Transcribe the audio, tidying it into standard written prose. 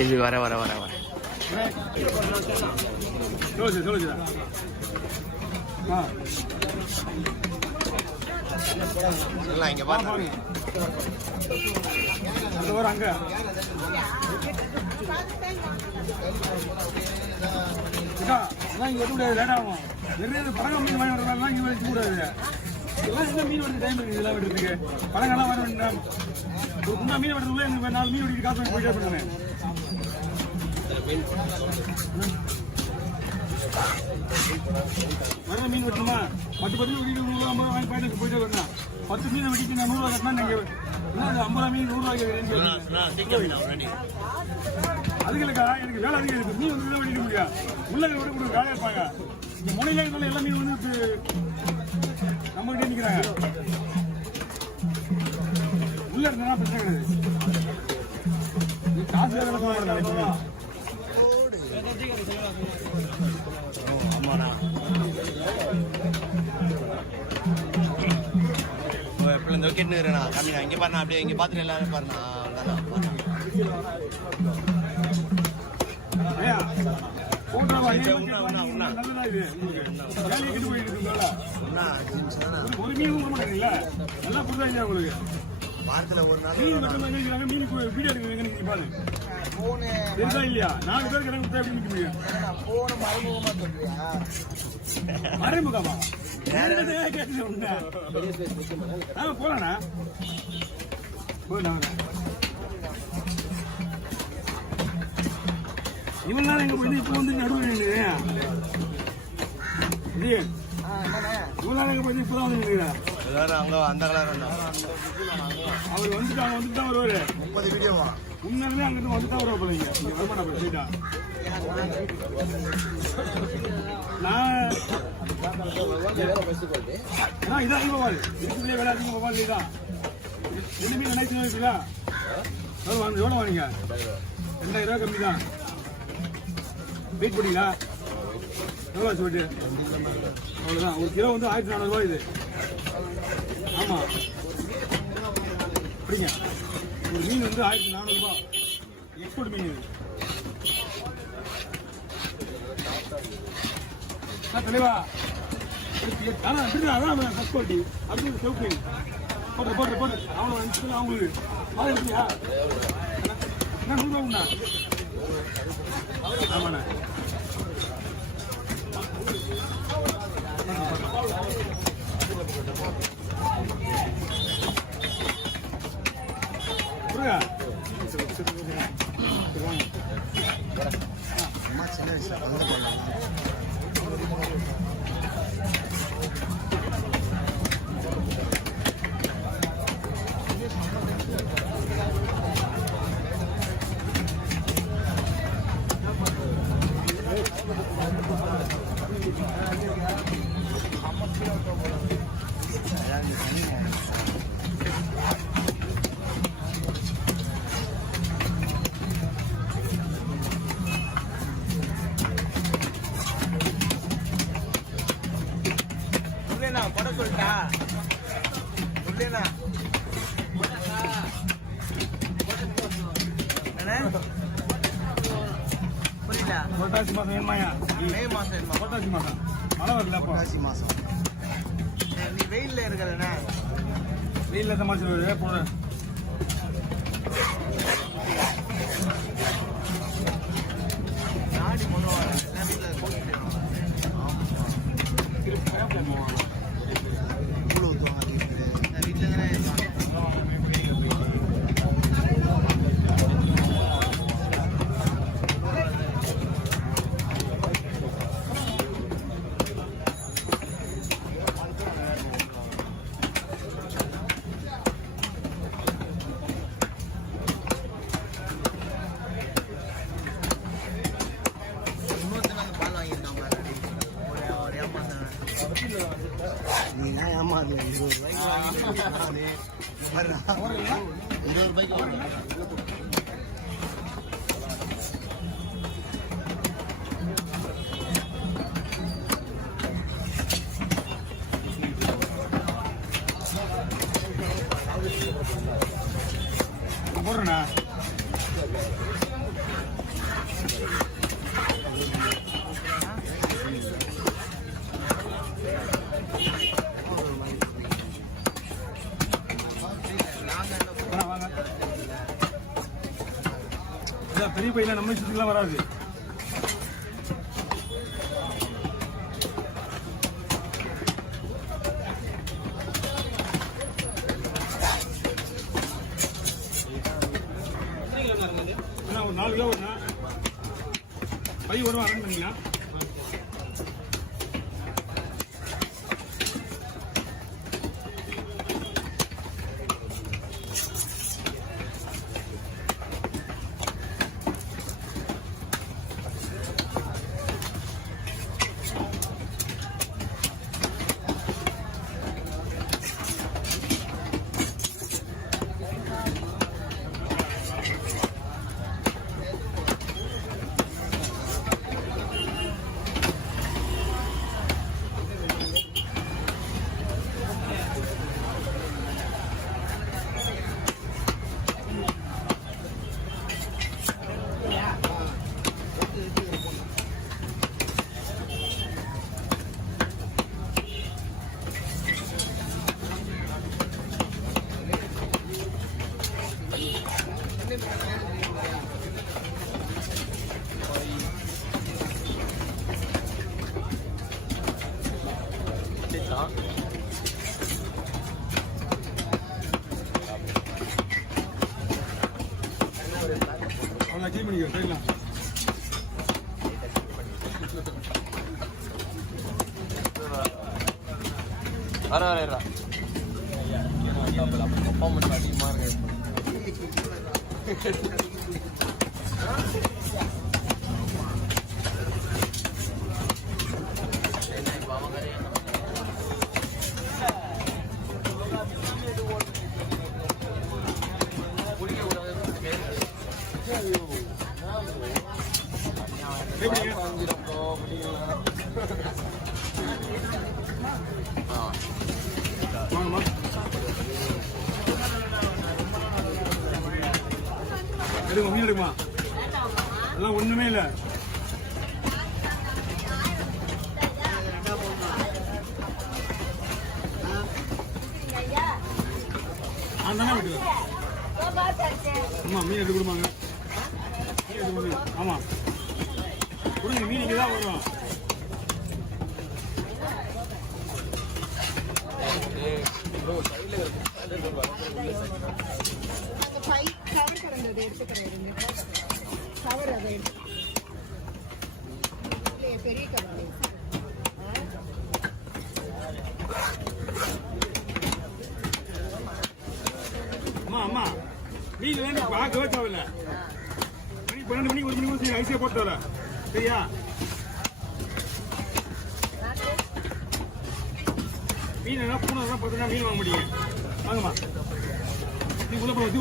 இது வர வர வர வர இங்க பாருங்க அங்க இங்க வந்து லேட் ஆகும். நிறைய பழங்க மீன் வாங்கி வரலாம் இங்க வச்சு கூடாது. எல்லாம் என்ன மீன் வந்து டைம் இருக்கு இதெல்லாம் விடுறதுக்கு பழங்கெல்லாம் வாங்க வேண்டாம். ஒரு குண்டா மீன் வெட்டுறதுல எனக்கு 4 மீன் வெட்டிட்டு காசு வாங்கி போயிட்டே பண்ணுவேன். வர மீன் வெட்டணுமா 10 வெட்டிட்டு 150 வாங்கி போயிட்டே வரணும். 10 மீன் வெட்டிட்டு நான் 100 கட்டினா நீங்க 50 மீன் 100 அதுக்கு இல்லக்கா எனக்கு வேலை அதிகம் இருக்கு. மீன் வந்து வெட்டிக்க முடியாது. உள்ள விட வேலையா இருப்பாங்க. இந்த முனையில இருந்தாலும் எல்லா மீன் வந்து நம்ம கிட்டே நிக்கிறாங்க. உள்ள இருந்தா பிரச்சனை கிடையாது. காசு ஆமாண்ணா எப்படி இந்த விக்கெட் இருக்கிறேண்ணா கம்மிண்ணா இங்கே பாருண்ணா அப்படியே இங்கே பார்த்துட்டு எல்லாரும் பாருண்ணா வாரத்தில் ஒரு நாள் மீன் வீடியோ எடுக்க இல்லையா 4 பேர் கிடக்கு முடியும் மறைமுகமா போலாண்ணா இவன் தான் எங்க போய் இப்ப வந்து நடுவில் இவன் எங்க போய் இப்பதான் வந்து அங்க அந்த கலர் அவர் வந்துட்டு தான் வருவாரு 30 வீடியோவா உண்மையிலே அங்கிருந்து வந்துட்டு வருவா போலீங்க இங்க வரமாட்டா போயிட்டா நான் இதான் போவாள் இருக்குதுலேயே வேலை அதிகம் போவாள் இதான் ரெண்டு மீன் நினைச்சு இருக்குல்ல எவ்வளோ வாங்க 2000 ரூபா கம்மி தான் வெயிட் பண்ணீங்களா எவ்வளோ சொல்லிட்டு அவ்வளோதான் ஒரு கிலோ வந்து 1400 ரூபாய் இது ஆமாம் அப்படிங்க ஒரு மீன் வந்து 1400 ரூபாய் எக்ஸ்போர்ட் மீன் தெளிவா அதான் ஃபஸ்ட் குவாலிட்டி அது செவப்பு போட்டு அவ்வளோ அவங்களுக்கு அது எப்படியா என்ன 100 ரூபா உண்டா ஆமாண்ணா சின்ன வயசுல வந்து போடலாம் போட சொல்லிட்டா புரியல புரட்டாசி மாசம் வேணுமாயா மே மாசம் வேணுமா புரட்டாசி மாசம் மழை வரல புரட்டாசி மாசம் நீ வெயில்ல இருக்கிற வெயில்ல இந்த மாதிரி போட நாடி பண்ணுவாங்க நீனா ஏமாறல 20 ரூபாய்க்கு போடுறேண்ணா அதான் பெரிய பையன் நம்ம சுற்றுலாம் வராது. ஒரு 4 கிலோ வருண்ணா. பை வருவா அரேஞ்ச் பண்ணிக்கலாம். அவ்வளோ க்ளீன் பண்ணிக்கிறேன். சரிங்களா? வர பர்ஃபார்மன்ஸ் அதிகமாக இருக்கு. வாங்கம்மா. எடுங்க, மீன் எடுக்குமா? அதெல்லாம் ஒண்ணுமே இல்லை. தானே விட்டு அம்மா மீன் எடுத்து கொடுப்பாங்க. ஆமா கொடுங்க, மீன் இங்கே தான் வரும். பெரிய கடை அம்மா அம்மா மீன் வேணும் பார்க்கவே தேவையில்ல. மணி 12 மணிக்கு 1 மணிக்கு ஐசியா போட்டு வர. சரியா? மீன் என்ன பூனை தான் பார்த்தா மீன் வாங்க முடியும். வாங்கம்மா நீ உள்ள போய்